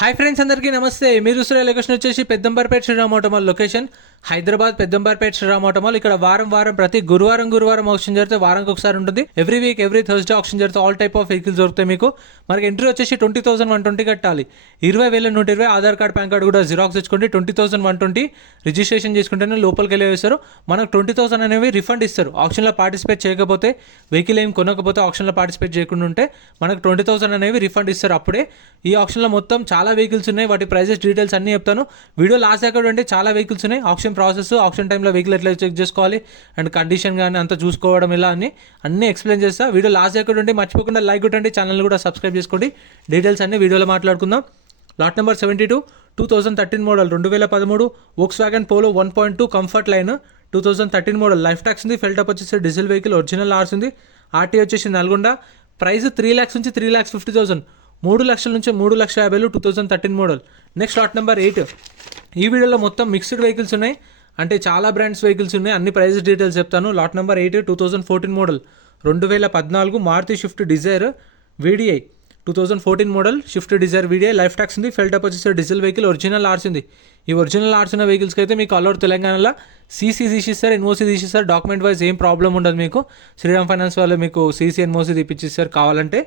Hi friends, అందరికీ నమస్తే. మీరు చూస్తున్న లొకేషన్ వచ్చేసి Peddamberpet Shriram auto mall location Hyderabad. Peddamberpet Shriram auto mall ఇక్కడ వారం ప్రతి గురువారం ఆప్షన్ జరిగితే వారానికి ఒకసారి ఉంటుంది. Every week every Thursday auction జరిగితే ఆల్ టైప్ ఆఫ్ వెహికల్స్ దొరుకుతాయి మీకు. మనకి ఎంట్రీ వచ్చేసి 20,120 కట్టాలి. 20,120 ఆధార్ కార్డ్ పాన్ కార్డ్ కూడా జిరాక్స్ తెచ్చుకోండి. 20,120 రిజిస్ట్రేషన్ చేసుకుంటేనే లోపలికి వెళ్ళేస్తారు. మనకు 20,000 అనేవి రిఫండ్ ఇస్తారు. ఆప్షన్లో పార్టిసిపేట్ చేయకపోతే, వెహికల్ ఏం కొనకపోతే, ఆప్షన్లో పార్టిసిపేట్ చేయకుండా ఉంటే మనకు 20,000 అనేవి రిఫండ్ ఇస్తారు. అప్పుడే ఈ ఆప్షన్లో మొత్తం చాలా వెహికల్స్ ఉన్నాయి. వాటి ప్రైజెస్ డీటెయిల్స్ అన్నీ చెప్తాను. వీడియో లాస్ట్ దాకా అంటే చాలా వెహికల్స్ ఉన్నాయి. ఆప్షన్ ప్రాసెస్, ఆప్షన్ టైంలో వెహికల్ ఎట్లా చెక్ చేసుకోవాలి అండ్ కండిషన్ కానీ అంతా చూసుకోవడం ఇలా అన్నీ ఎక్స్ప్లెయిన్ చేస్తా. వీడియో లాస్ట్ దాకా ఉంటే మర్చిపోకుండా లైక్ కొట్టండి, ఛానల్ కూడా సబ్స్క్రైబ్ చేసుకోండి. డీటెయిల్స్ అన్నీ వీడియోలో మాట్లాడుకుందాం. Lot number 72 2013 model 2013 Volkswagen Polo 1.2 comfort line 2013 model. Life tax ఉంది. ఫెల్ టాప్ వచ్చేసి డీజిల్ వెహికల్, ఒరిజినల్ ఆర్స్ ఉంది. ఆర్టీ వచ్చేసి నల్గొండ. ప్రైస్ 3 lakhs నుంచి 3,50,000, 3 లక్షల నుంచి 3,50,000 2013 మోడల్. Next lot number 8. ఈ వీడియోలో మొత్తం మిక్స్డ్ వెహికల్స్ ఉన్నాయి, అంటే చాలా బ్రాండ్స్ వెహికల్స్ ఉన్నాయి. అన్ని ప్రైస్ డీటెయిల్స్ చెప్తాను. Lot number 8 2014 model 2014 Maruti Swift Dzire VDI 2014 model Swift Dzire VDI. Life tax ఉంది. ఫెల్ టాప్ వచ్చేసి డీజిల్ వెహికల్, ఒరిజినల్ ఆర్స్ ఉంది. ఈ ఒరిజినల్ ఆర్స్ ఉన్న వెహికల్స్కి అయితే మీకు ఆల్ ఓవర్ తెలంగాణలో సీసీ తీసిస్తారు, ఎన్ఓసీ తీసిస్తారు. డాక్యుమెంట్ వైజ్ ఏం ప్రాబ్లం ఉండదు మీకు. శ్రీరామ్ ఫైనాన్స్ వాళ్ళు మీకు సీసీ ఎన్ఓసీ తీపిచ్చిస్తారు కావాలంటే.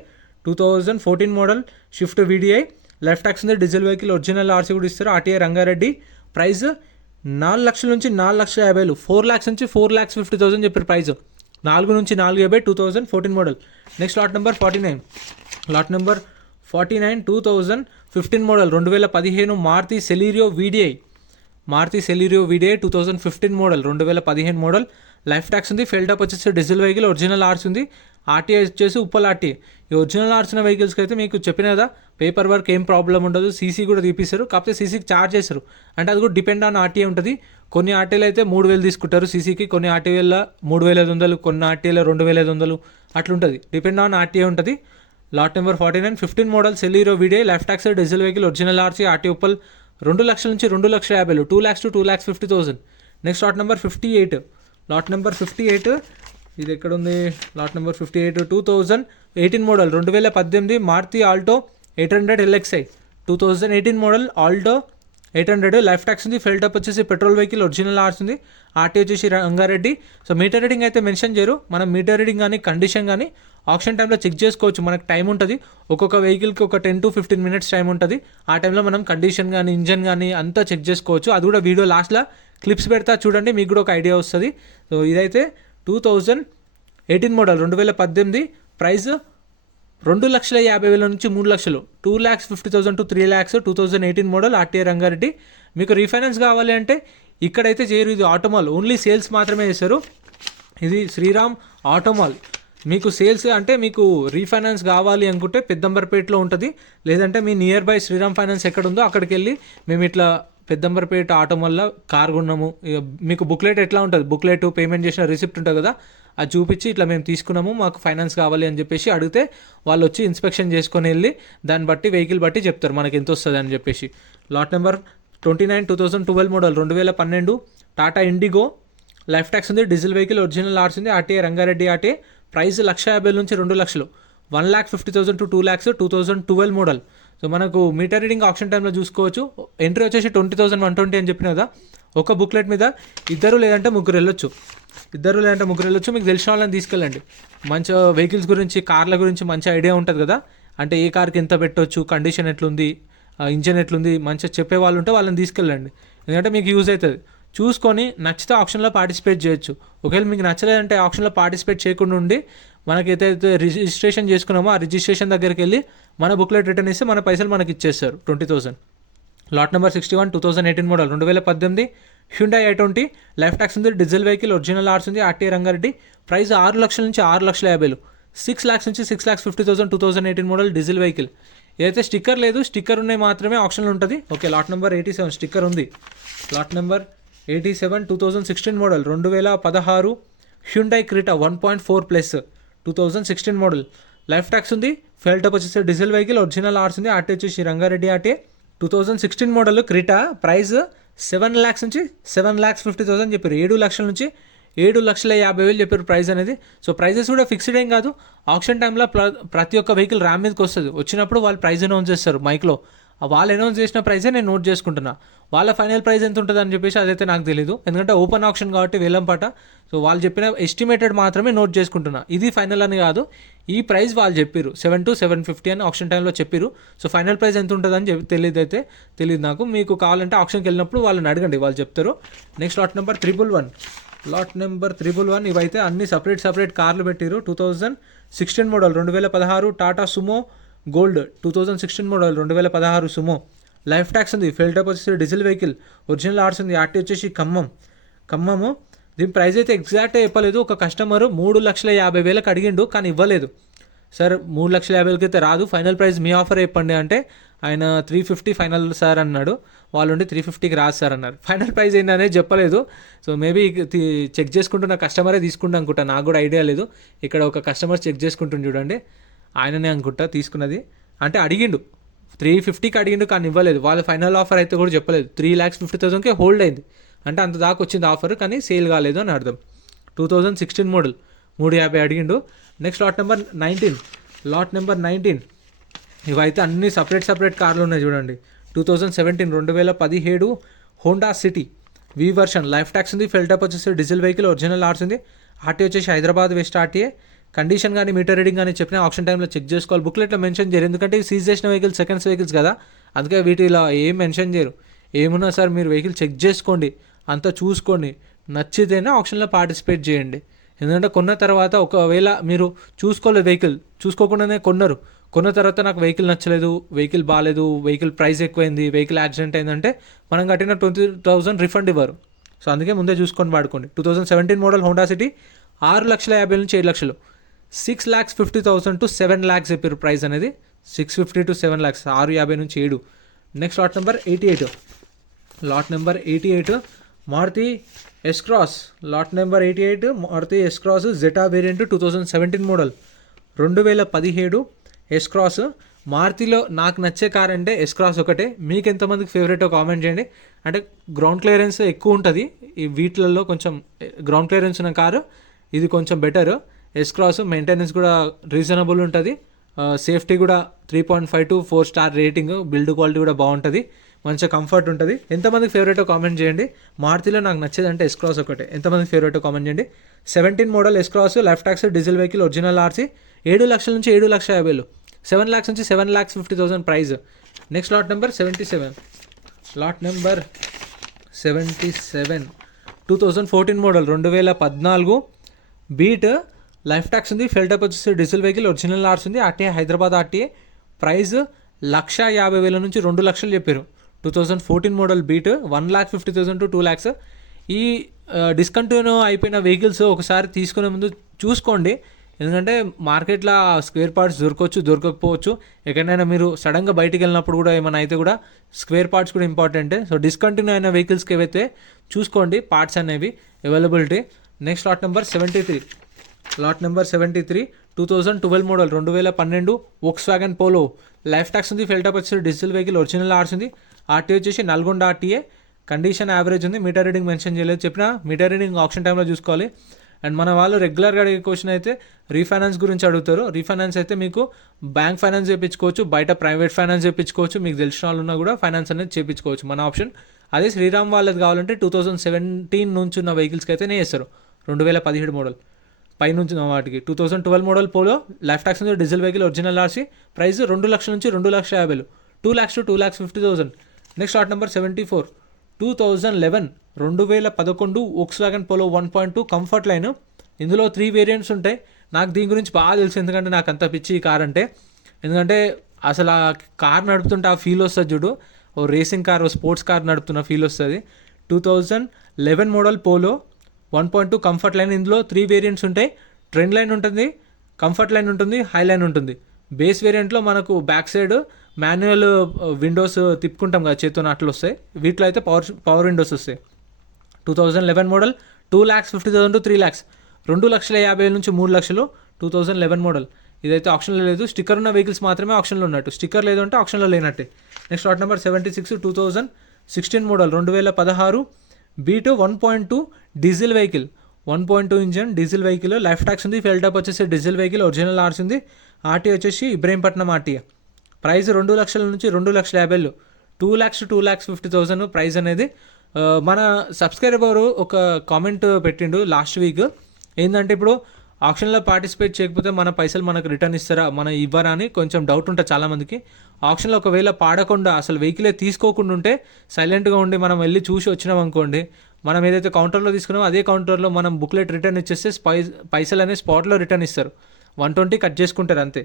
2014 model shift VDI. Life tax ఉంది. డీజిల్ వెహికల్, ఒరిజినల్ ఆర్సీ కూడా ఇస్తారు. ఆర్టీఐ రంగారెడ్డి. ప్రైస్ 4 లక్షల నుంచి 4,50,000, 4 lakhs నుంచి 4,50,000 చెప్పారు ప్రైస్. 4 నుంచి 4,50,000 2014 మోడల్. Next lot number 49. Lot number 49 2015 model 2015 Maruti Celerio VDI. Maruti Celerio VDI 2015 model 2015 model. Life tax ఉంది. ఫెల్ టాప్ వచ్చేసి డీజిల్ వెహికల్, ఒరిజినల్ ఆర్స్ ఉంది. ఆర్టీఐ వచ్చేసి ఉప్పల్ ఆర్టీఐ. ఈ ఒరిజినల్ ఆర్స్ ఉన్న వెహికల్స్కి అయితే మీకు చెప్పిన కదా, పేపర్ వర్క్ ఏం ప్రాబ్లం ఉండదు. సీసీ కూడా తీపిస్తారు, కాకపోతే సీసీకి ఛార్జ్ చేస్తారు. అంటే అది కూడా డిపెండ్ ఆన్ ఆర్టీఐ ఉంటుంది. కొన్ని ఆర్టీఐలు అయితే 3,000 తీసుకుంటారు సీసీకి, కొన్ని ఆర్టీఐలో 3,500, కొన్ని ఆర్టీఐలో 2,500 అట్లుంటుంది. డిపెండ్ ఆన్ ఆర్టీఐ ఉంటుంది. Lot number 49 15 model Celerio VDI. Life tax diesel vehicle, original RC. RT Uppal 2 లక్షల నుంచి 2,50,000, 2 lakhs to 2,50,000. Next lot number 58. Lot number 58 ఇది ఎక్కడ ఉంది? Lot number 58 2018 model 2018 Maruti Alto 800 LXI 2018 model Alto 800. Life tax ఉంది. ఫెల్ top వచ్చేసి petrol vehicle, original ఆర్స్ ఉంది. RT వచ్చేసి Rangareddy. So meter reading అయితే మెన్షన్ చేయరు. మనం మీటర్ రీడింగ్ కానీ కండిషన్ కానీ ఆప్షన్ టైంలో చెక్ చేసుకోవచ్చు. మనకు టైం ఉంటుంది. ఒక్కొక్క వెహికల్కి ఒక 10 to 15 minutes టైం ఉంటుంది. ఆ టైంలో మనం కండిషన్ కానీ ఇంజన్ కానీ అంతా చెక్ చేసుకోవచ్చు. అది కూడా వీడియో లాస్ట్లో క్లిప్స్ పెడతా చూడండి, మీకు కూడా ఒక ఐడియా వస్తుంది. సో ఇదైతే 2018 మోడల్ 2018. ప్రైస్ 2,50,000 నుంచి 3 లక్షలు, 2,50,000 to 3 lakhs 2018 model. RTI Rangareddy. మీకు రీఫైనాన్స్ కావాలి అంటే ఇక్కడైతే చేయరు. ఇది ఆటోమాల్, ఓన్లీ సేల్స్ మాత్రమే చేస్తారు. ఇది శ్రీరామ్ ఆటోమాల్. మీకు సేల్స్ అంటే మీకు రీఫైనాన్స్ కావాలి అనుకుంటే పెద్దంబర్పేటలో ఉంటుంది. లేదంటే మీ నియర్ బై శ్రీరామ్ ఫైనాన్స్ ఎక్కడ ఉందో అక్కడికి వెళ్ళి మేము ఇట్లా పెద్దంబర్పేట ఆటోమాల్లో కార్ కొన్నాము, మీకు బుక్లెట్ ఎట్లా ఉంటుంది, బుక్లెట్ పేమెంట్ చేసిన రిసిప్ట్ ఉంటుంది కదా, అది చూపించి ఇట్లా మేము తీసుకున్నాము, మాకు ఫైనాన్స్ కావాలి అని చెప్పేసి అడిగితే వాళ్ళు వచ్చి ఇన్స్పెక్షన్ చేసుకొని వెళ్ళి దాన్ని బట్టి వెహికల్ బట్టి చెప్తారు మనకి ఎంత వస్తుంది అని చెప్పేసి. Lot number 29 2012 model 2012 Tata IndiGo. Life tax ఉంది. డీజిల్ వెహికల్, ఒరిజినల్ ఆర్స్ ఉంది. RTI Rangareddy RTI. ప్రైస్ 1,50,000 నుంచి 2 లక్షలు, 1,50,000 to 2 lakhs 2012 మోడల్. సో మనకు మీటర్ రీడింగ్ ఆప్షన్ టైంలో చూసుకోవచ్చు. ఎంట్రీ వచ్చేసి 20,120 అని చెప్పిన కదా. ఒక బుక్లెట్ మీద ఇద్దరు లేదంటే ముగ్గురు వెళ్ళొచ్చు. మీకు తెలిసిన వాళ్ళని తీసుకెళ్ళండి. మంచి వెహికల్స్ గురించి, కార్ల గురించి మంచి ఐడియా ఉంటుంది కదా. అంటే ఏ కార్కి ఎంత పెట్టవచ్చు, కండిషన్ ఎట్లుంది, ఇంజన్ ఎట్లుంది, మంచిగా చెప్పే వాళ్ళు ఉంటే వాళ్ళని తీసుకెళ్ళండి. ఎందుకంటే మీకు యూజ్ అవుతుంది. చూసుకొని నచ్చితే ఆప్షన్లో పార్టిసిపేట్ చేయొచ్చు. ఒకవేళ మీకు నచ్చలేదంటే ఆప్షన్లో పార్టిసిపేట్ చేయకుండా ఉండి మనకైతే రిజిస్ట్రేషన్ చేసుకున్నామో ఆ రిజిస్ట్రేషన్ దగ్గరికి వెళ్ళి మన బుక్లెట్ రిటర్న్ ఇస్తే మన పైసలు మనకి ఇచ్చేస్తారు 20,000. Lot number 61 2018 model 2018 Hyundai i20. Life tax ఉంది. డీజిల్ వెహికల్, ఒరిజినల్ ఆర్స్ ఉంది. ఆర్టీఐ రంగారెడ్డి. ప్రైస్ 6 లక్షల నుంచి 6,50,000, 6 lakhs నుంచి 6,50,000 2018 మోడల్ డీజిల్ వెహికల్. ఏదైతే స్టిక్కర్ లేదు, స్టిక్కర్ ఉన్నాయి మాత్రమే ఆప్షన్లో ఉంటుంది. ఓకే. లాట్ నెంబర్ 87 స్టిక్కర్ ఉంది. Lot number 87 2016 model 2016 Hyundai Creta 1.4+ 2016 model. Life tax ఉంది. ఫెల్ టాప్ వచ్చేసి డీజిల్ వెహికల్, ఒరిజినల్ ఆర్స్ ఉంది. ఆర్టీ వచ్చేసి Rangareddy RTA. 2016 model Creta. Price 7 lakhs నుంచి 7,50,000 చెప్పారు. 7 లక్షల నుంచి 7,50,000 చెప్పారు ప్రైస్ అనేది. సో ప్రైజెస్ కూడా ఫిక్స్డ్ ఏం కాదు. ఆప్షన్ టైంలో ప్రతి ఒక్క వెహికల్ ర్యామ్ మీదకి వస్తుంది. వచ్చినప్పుడు వాళ్ళు ప్రైజ్ అనౌన్స్ చేస్తారు మైక్లో. వాళ్ళు అనౌన్స్ చేసిన ప్రైజే నేను నోట్ చేసుకుంటున్నా. వాళ్ళ ఫైనల్ ప్రైస్ ఎంత ఉంటుంది అని చెప్పేసి అదైతే నాకు తెలీదు, ఎందుకంటే ఓపెన్ ఆప్షన్ కాబట్టి వేలంపాట. సో వాళ్ళు చెప్పిన ఎస్టిమేటెడ్ మాత్రమే నోట్ చేసుకుంటున్నా, ఇది ఫైనల్ అని కాదు. ఈ ప్రైస్ వాళ్ళు చెప్పారు 7 to 750 అని ఆప్షన్ టైంలో చెప్పారు. సో ఫైనల్ ప్రైస్ ఎంత ఉంటుందని తెలియదు నాకు. మీకు కావాలంటే ఆప్షన్కి వెళ్ళినప్పుడు వాళ్ళని అడగండి, వాళ్ళు చెప్తారు. నెక్స్ట్ లాట్ నెంబర్ 111 ఇవైతే అన్ని సపరేట్ కార్లు పెట్టారు. 2016 model 2016 Tata Sumo gold 2016 model 2016 Sumo. Life tax ఉంది, ఫిల్టప్ వచ్చేసి డీజిల్ వెహికల్, ఒరిజినల్ ఆర్ట్స్ ఉంది, ఆర్టీ వచ్చేసి ఖమ్మము. దీని ప్రైస్ అయితే ఎగ్జాక్ట్గా చెప్పలేదు. ఒక కస్టమర్ 3,50,000 అడిగిండు కానీ ఇవ్వలేదు. సార్ 3,50,000 అయితే రాదు, ఫైనల్ ప్రైస్ మీ ఆఫర్ చెప్పండి అంటే ఆయన 350 ఫైనల్ సార్ అన్నాడు. వాళ్ళు 350కి రాదు సార్ అన్నారు. ఫైనల్ ప్రైస్ ఏంటనేది చెప్పలేదు. సో మేబీ చెక్ చేసుకుంటున్న కస్టమరే తీసుకుంటా అనుకుంటా, నాకు కూడా ఐడియా లేదు. ఇక్కడ ఒక కస్టమర్ చెక్ చేసుకుంటుంది చూడండి, ఆయననే అనుకుంటా తీసుకున్నది. అంటే అడిగిండు 350కి అడిగిండు కానీ ఇవ్వలేదు. వాళ్ళ ఫైనల్ ఆఫర్ అయితే కూడా చెప్పలేదు, 3,50,000కే హోల్డ్ అయింది. అంటే అంత దాకా వచ్చింది ఆఫర్ కానీ సేల్ కాలేదు అని అర్థం. 2016 మోడల్ 350 అడిగిండు. నెక్స్ట్ లాట్ నెంబర్ 19 ఇవైతే అన్ని సపరేట్ కార్లు ఉన్నాయి చూడండి. 2017 హోండా సిటీ వి వర్షన్, లైఫ్ ట్యాక్స్ ఉంది, ఫిల్టప్ వచ్చేసి డీజిల్ వెహికల్, ఒరిజినల్ ఆర్ట్స్ ఉంది, ఆర్టీ వచ్చేసి హైదరాబాద్ వెస్ట్ ఆర్టీఏ. కండిషన్ కానీ మీటర్ రీడింగ్ కానీ చెప్పిన ఆప్షన్ టైంలో చెక్ చేసుకోవాలి. బుక్లెట్లో మెన్షన్ చేయరు, ఎందుకంటే సీజ్ చేసిన వెహికల్స్ సెకండ్స్ వెహికల్స్ కదా, అందుకే వీటిలో ఏం మెన్షన్ చేయరు. ఏమున్నా సార్ మీరు వెహికల్ చెక్ చేసుకోండి, అంతా చూసుకోండి, నచ్చితేనే ఆప్షన్లో పార్టిసిపేట్ చేయండి. ఎందుకంటే కొన్న తర్వాత ఒకవేళ మీరు వెహికల్ చూసుకోకుండానే కొన్న తర్వాత నాకు వెహికల్ నచ్చలేదు, వెహికల్ బాగాలేదు, వెహికల్ ప్రైస్ ఎక్కువైంది, వెహికల్ యాక్సిడెంట్ అయిందంటే మనం కట్టిన 20,000 రిఫండ్ ఇవ్వరు. సో అందుకే ముందే చూసుకొని వాడుకోండి. 2017 మోడల్ హోండా సిటీ 6,50,000 నుంచి 7 లక్షలు, 6,50,000 to 7 lakhs చెప్పారు ప్రైస్ అనేది. 650 to 7 lakhs, 650 నుంచి 7. Next lot number 88 Maruti S cross. Lot number 88 Maruti S cross Zeta variant 2017 model 2017 S cross. మారుతిలో నాకు నచ్చే కార్ అంటే ఎస్ క్రాస్ ఒకటే. మీకు ఎంతమందికి ఫేవరెటో కామెంట్ చేయండి. అంటే గ్రౌండ్ క్లియరెన్స్ ఎక్కువ ఉంటుంది ఈ వీటిలలో, కొంచెం గ్రౌండ్ క్లియరెన్స్ ఉన్న కారు ఇది కొంచెం బెటర్. ఎస్ క్రాస్ మెయింటెనెన్స్ కూడా రీజనబుల్ ఉంటుంది, సేఫ్టీ కూడా 3.5 to 4 star rating, build quality కూడా బాగుంటుంది, మంచిగా కంఫర్ట్ ఉంటుంది. ఎంతమందికి ఫేవరెటో కామెంట్ చేయండి. మారుతిలో నాకు నచ్చేది అంటే ఎస్ క్రాస్ ఒకటే. ఎంతమందికి ఫేవరెటో కామెంట్ చేయండి. 17 model S cross, life tax, diesel vehicle, original RC, 7 లక్షల నుంచి 7,50,000, 7 lakhs నుంచి 7,50,000 price. Next lot number 77 2014 model 2014 Beat, life tax ఉంది, ఫిల్టప్ వచ్చేసి డీజిల్ వెహికల్, ఒరిజినల్ ఆర్ట్స్ ఉంది, ఆర్టీఏ హైదరాబాద్ ఆర్టీఏ. ప్రైస్ 1,50,000 నుంచి 2 లక్షలు చెప్పారు. 2014 మోడల్ బీట్ 1,50,000 to 2 lakhs. ఈ డిస్కంటిన్యూ అయిపోయిన వెహికల్స్ ఒకసారి తీసుకునే ముందు చూసుకోండి, ఎందుకంటే మార్కెట్లో స్క్వేర్ పార్ట్స్ దొరకకపోవచ్చు. ఎక్కడైనా మీరు సడన్గా బయటికి వెళ్ళినప్పుడు కూడా ఏమైనా అయితే కూడా స్క్వేర్ పార్ట్స్ కూడా ఇంపార్టెంటే. సో డిస్కంటిన్యూ అయిన వెహికల్స్కి ఏవైతే చూసుకోండి పార్ట్స్ అనేవి availability. Next lot number 73 2012 model 2012 Volkswagen Polo, life tax ఉంది, ఫిల్టప్ వచ్చేసి డీజిల్ వెహికల్, ఒరిజినల్ ఆర్ట్స్ ఉంది, ఆర్టీఏ వచ్చేసి నల్గొండ ఆర్టీఏ. కండిషన్ యావరేజ్ ఉంది, మీటర్ రీడింగ్ మెన్షన్ చేయలేదు, చెప్పిన మీటర్ రీడింగ్ ఆప్షన్ టైంలో చూసుకోవాలి. అండ్ మన వాళ్ళు రెగ్యులర్గా అడిగే క్వశ్చన్ అయితే రీఫైనాన్స్ గురించి అడుగుతారు. రీఫైనాన్స్ అయితే మీకు బ్యాంక్ ఫైనాన్స్ చేయించుకోవచ్చు, బయట ప్రైవేట్ ఫైనాన్స్ చేయించుకోవచ్చు, మీకు తెలిసిన వాళ్ళు ఉన్నా కూడా ఫైనాన్స్ అనేది చేయించుకోవచ్చు, మన ఆప్షన్. అదే శ్రీరామ్ వాళ్ళది కావాలంటే 2017 నుంచి ఉన్న వెహికల్స్కి అయితేనే చేస్తారు. 2017 మోడల్ పైనుంచి వాటికి. 2012 మోడల్ పోలో, లైఫ్ ట్యాక్స్ నుంచి diesel vehicle, original RC. Price 2 లక్షల నుంచి 2,50,000, 2 lakhs to 2,50,000. Next lot number 74 2011 Volkswagen Polo 1.2 Comfortline. ఇందులో 3 వేరియంట్స్ ఉంటాయి. నాకు దీని గురించి బాగా తెలుసు, ఎందుకంటే నాకు అంత పిచ్చి ఈ కార్ అంటే. ఎందుకంటే అసలు ఆ కార్ నడుపుతుంటే ఆ ఫీల్ వస్తుంది చూడు, ఓ రేసింగ్ కార్, ఓ స్పోర్ట్స్ కార్ నడుపుతున్న ఫీల్ వస్తుంది. 2011 మోడల్ పోలో 1.2 కంఫర్ట్ లైన్. ఇందులో 3 వేరియంట్స్ ఉంటాయి. ట్రెండ్ లైన్ ఉంటుంది, కంఫర్ట్ లైన్ ఉంటుంది, హై లైన్ ఉంటుంది. బేస్ వేరియంట్లో మనకు బ్యాక్ సైడ్ మాన్యువల్ విండోస్ తిప్పుకుంటాం కదా చేతితో, అట్లా వస్తాయి. వీటిలో అయితే పవర్ విండోస్ వస్తాయి. 2011 మోడల్ 2,50,000 to 3 lakhs, 2,50,000 నుంచి 3 లక్షలు. 2011 మోడల్ ఇదైతే ఆప్షన్లో లేదు, స్టిక్కర్ ఉన్న వెహికల్స్ మాత్రమే ఆప్షన్లో ఉన్నట్టు, స్టిక్కర్ లేదు అంటే ఆప్షన్లో లేనట్టే. Next lot number 76 2016 model 2016 Beat 1.2 diesel vehicle, 1.2 engine diesel vehicle, life tax ఉంది, ఫెల్ టాప్ వచ్చేసి డీజిల్ వెహికల్, ఒరిజినల్ ఆర్స్ ఉంది, ఆర్టీ వచ్చేసి ఇబ్రహీంపట్నం ఆర్టీఏ. ప్రైస్ 2,00,000 నుంచి 2,50,000 2,00,000 ప్రైస్ అనేది. మన సబ్స్క్రైబరు ఒక కామెంట్ పెట్టిండు లాస్ట్ వీక్. ఏంటంటే ఇప్పుడు ఆప్షన్లో పార్టిసిపేట్ చేయకపోతే మన పైసలు మనకు రిటర్న్ ఇస్తారా, మన ఇవ్వరా అని కొంచెం డౌట్ ఉంటుంది చాలామందికి. ఆప్షన్లో ఒకవేళ పాడకుండా అసలు వెహికలే తీసుకోకుండా ఉంటే సైలెంట్గా ఉండి మనం వెళ్ళి చూసి వచ్చినాం అనుకోండి, మనం ఏదైతే కౌంటర్లో తీసుకున్నామో అదే కౌంటర్లో మనం బుక్లెట్ రిటర్న్ ఇచ్చేస్తే పైసలు అనేది స్పాట్లో రిటర్న్ ఇస్తారు. 120 కట్ చేసుకుంటారు అంతే.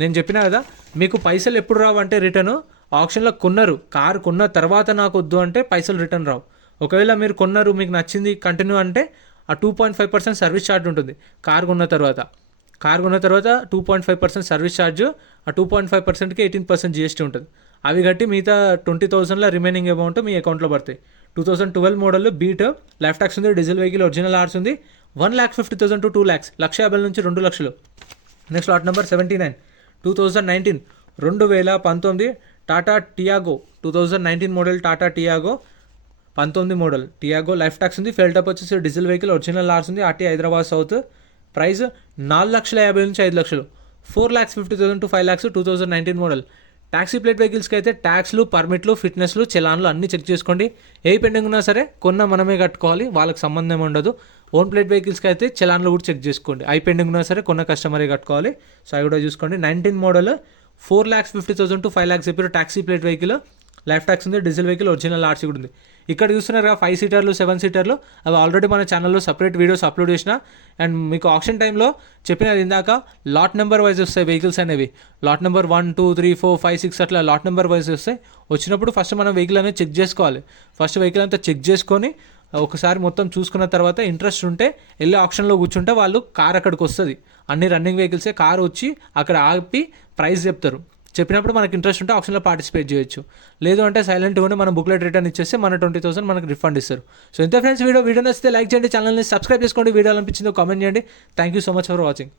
నేను చెప్పినా కదా, మీకు పైసలు ఎప్పుడు రావు అంటే రిటర్న్ ఆప్షన్లో కొన్నారు, కారు కొన్న తర్వాత నాకు వద్దు అంటే పైసలు రిటర్న్ రావు. ఒకవేళ మీరు కొన్నారు, మీకు నచ్చింది కంటిన్యూ అంటే ఆ 2.5% సర్వీస్ ఛార్జ్ ఉంటుంది. కారు కొన్న తర్వాత 2.5% సర్వీస్ ఛార్జ్, ఆ 2.5%కి 18% GST ఉంటుంది. అవి కట్టి మిగతా 20,000లో రిమైనింగ్ అమౌంట్ మీ అకౌంట్లో పడతాయి. 2012 మోడల్ బీట్, లైఫ్ ట్యాక్స్ ఉంది, డీజిల్ వెహికల్, ఒరిజినల్ ఆర్స్ ఉంది. 1,50,000 to 2,00,000, 1,50,000 నుంచి 2,00,000. Next lot number 79, 2019, 2019 Tata Tiago, 2019 model Tata Tiago, 19 model Tiago, life tax ఉంది, ఫెల్టప్ వచ్చేసి డీజిల్ వెహికల్, ఒరిజినల్ ఆర్స్ ఉంది, ఆర్టీ హైదరాబాద్ సౌత్. ప్రైస్ 4,50,000 నుంచి 5,00,000, 4,50,000 to 5,00,000, 2019 మోడల్. ట్యాక్సీ ప్లేట్ వెహికల్స్కి అయితే ట్యాక్స్లు, పర్మిట్లు, ఫిట్నెస్లు, చలాన్లు అన్నీ చెక్ చేసుకోండి. ఏ పెండింగ్ ఉన్నా సరే కొన్న మనమే కట్టుకోవాలి, వాళ్ళకి సంబంధం ఉండదు. ఓన్ ప్లేట్ వెహికల్స్కి అయితే చలాన్లు కూడా చెక్ చేసుకోండి. ఐ పెండింగ్ ఉన్నా సరే కొన్న కస్టమరే కట్టుకోవాలి. సో అవి కూడా చూసుకోండి. 19 మోడల్ 4,50,000 to 5,00,000 చెప్పారు. Taxi plate vehicle, life tax ఉంది, డీజిల్ వెహికల్, ఒరిజినల్ ఆర్సీ కూడా ఉంది. ఇక్కడ చూస్తున్నారు కదా 5 సీటర్లు 7 సీటర్లు, అవి ఆల్రెడీ మన ఛానల్లో సపరేట్ వీడియోస్ అప్లోడ్ చేసిన. అండ్ మీకు ఆప్షన్ టైంలో చెప్పినది ఇందాక లాట్ నెంబర్ వైజ్ వస్తాయి వెహికల్స్ అనేవి. లాట్ నెంబర్ 1, 2, 3, 4, 5, 6 అట్లా లాట్ నెంబర్ వైజ్ వస్తాయి. వచ్చినప్పుడు ఫస్ట్ మనం వెహికల్ అనేది చెక్ చేసుకోవాలి. ఫస్ట్ వెహికల్ అంతా చెక్ చేసుకొని ఒకసారి మొత్తం చూసుకున్న తర్వాత ఇంట్రెస్ట్ ఉంటే వెళ్ళి ఆప్షన్లో కూర్చుంటే వాళ్ళు కార్ అక్కడికి వస్తుంది. అన్ని రన్నింగ్ వెహికల్సే, కార్ వచ్చి అక్కడ ఆపి ప్రైస్ చెప్తారు. చెప్పినప్పుడు మనకి ఇంట్రెస్ట్ ఉంటే ఆప్షన్లో పార్టిసిపేట్ చేయొచ్చు. లేదు అంటే సైలెంట్గా ఉండి మనం బుక్లెట్ రిటర్న్ ఇచ్చేస్తే మన 20,000 మనకు రిఫండ్ ఇస్తారు. సో ఇంత ఫ్రెండ్స్, వీడియో నచ్చితే లైక్ చేయండి, ఛానల్ని సబ్స్క్రైబ్ చేసుకోండి. వీడియో అనిపించిందో కామెంట్ చేయండి. Thank you so much for watching.